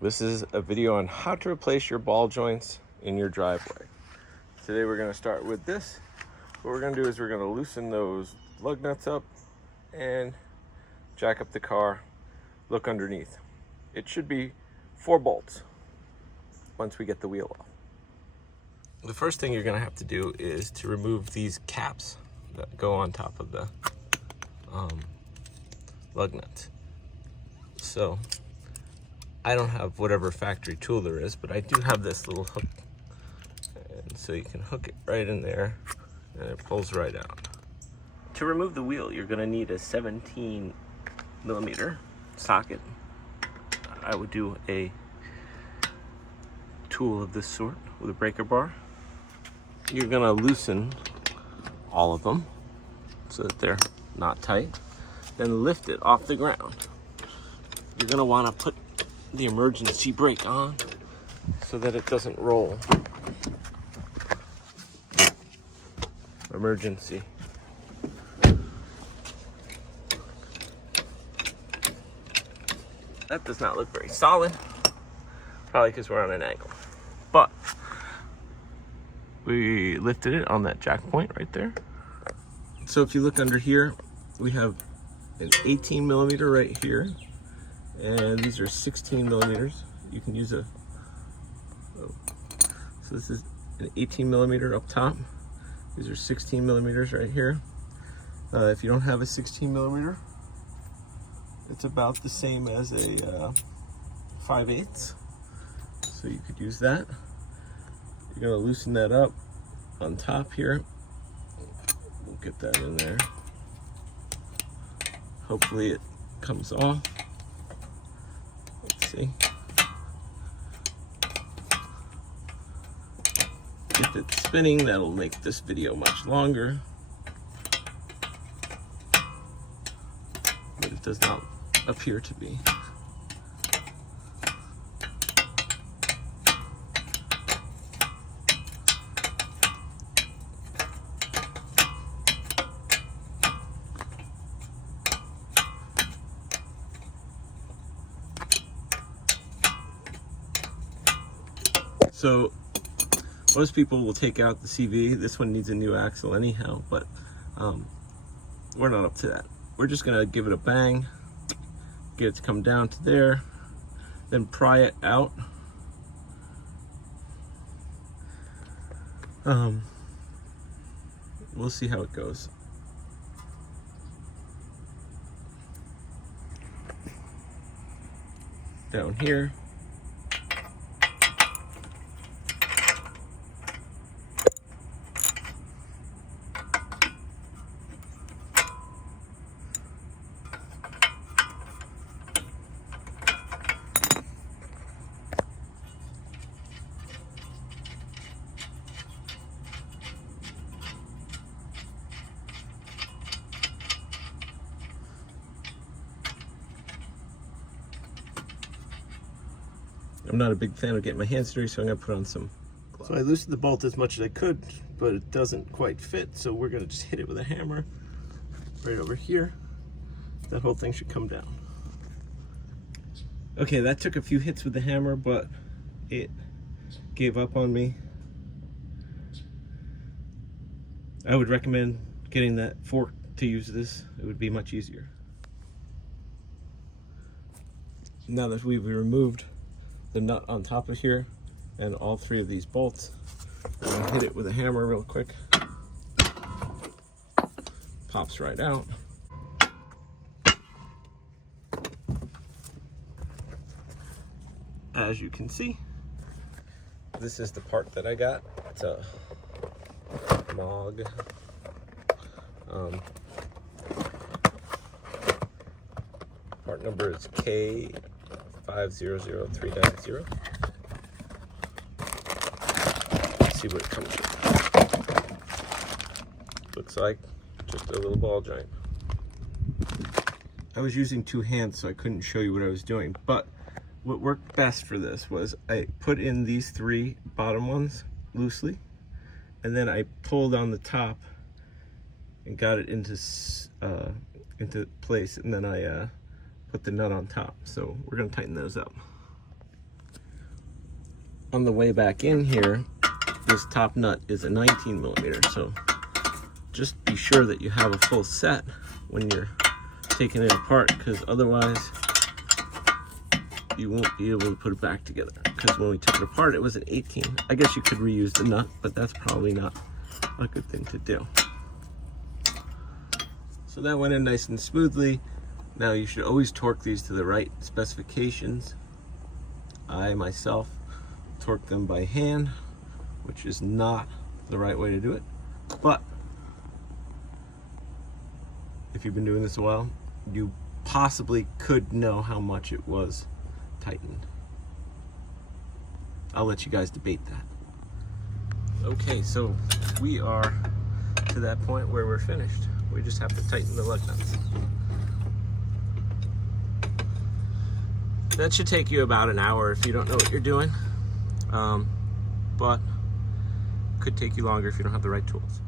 This is a video on how to replace your ball joints in your driveway. Today we're going to start with this. What we're going to do is we're going to loosen those lug nuts up and jack up the car, look underneath. It should be 4 bolts once we get the wheel off. The first thing you're going to have to do is to remove these caps that go on top of the lug nuts. So I don't have whatever factory tool there is, but I do have this little hook. And so you can hook it right in there and it pulls right out. To remove the wheel, you're gonna need a 17 millimeter socket. I would do a tool of this sort with a breaker bar. You're gonna loosen all of them so that they're not tight. Then lift it off the ground. You're gonna wanna put the emergency brake on so that it doesn't roll. Emergency. That does not look very solid, probably because we're on an angle. But we lifted it on that jack point right there. So if you look under here, we have an 18 millimeter right here. And these are 16 millimeters. You can use so this is an 18 millimeter up top. These are 16 millimeters right here. If you don't have a 16 millimeter, it's about the same as a 5/8. So you could use that. You're gonna loosen that up on top here. We'll get that in there. Hopefully it comes off. See, if it's spinning, that'll make this video much longer, but it does not appear to be. So most people will take out the CV. This one needs a new axle anyhow, but we're not up to that. We're just gonna give it a bang, get it to come down to there, then pry it out. We'll see how it goes. Down here. I'm not a big fan of getting my hands dirty, so I'm gonna put on some gloves. So I loosened the bolt as much as I could, but it doesn't quite fit, so we're gonna just hit it with a hammer right over here. That whole thing should come down. Okay, that took a few hits with the hammer, but it gave up on me. I would recommend getting that fork to use this. It would be much easier. Now that we've removed the nut on top of here and all 3 of these bolts, I'm gonna hit it with a hammer real quick. Pops right out. As you can see, this is the part that I got. It's a MOG. Part number is K5003-0. Let's see what it comes with. Looks like just a little ball joint. I was using 2 hands, so I couldn't show you what I was doing, but what worked best for this was I put in these 3 bottom ones loosely, and then I pulled on the top and got it into place, and then I put the nut on top. So we're gonna tighten those up. on the way back in here, this top nut is a 19 millimeter. So just be sure that you have a full set when you're taking it apart, because otherwise you won't be able to put it back together. Because when we took it apart, it was an 18. I guess you could reuse the nut, but that's probably not a good thing to do. So that went in nice and smoothly. Now you should always torque these to the right specifications. I myself torque them by hand, which is not the right way to do it. But if you've been doing this a while, you possibly could know how much it was tightened. I'll let you guys debate that. Okay, so we are to that point where we're finished. We just have to tighten the lug nuts. That should take you about an hour if you don't know what you're doing, but could take you longer if you don't have the right tools.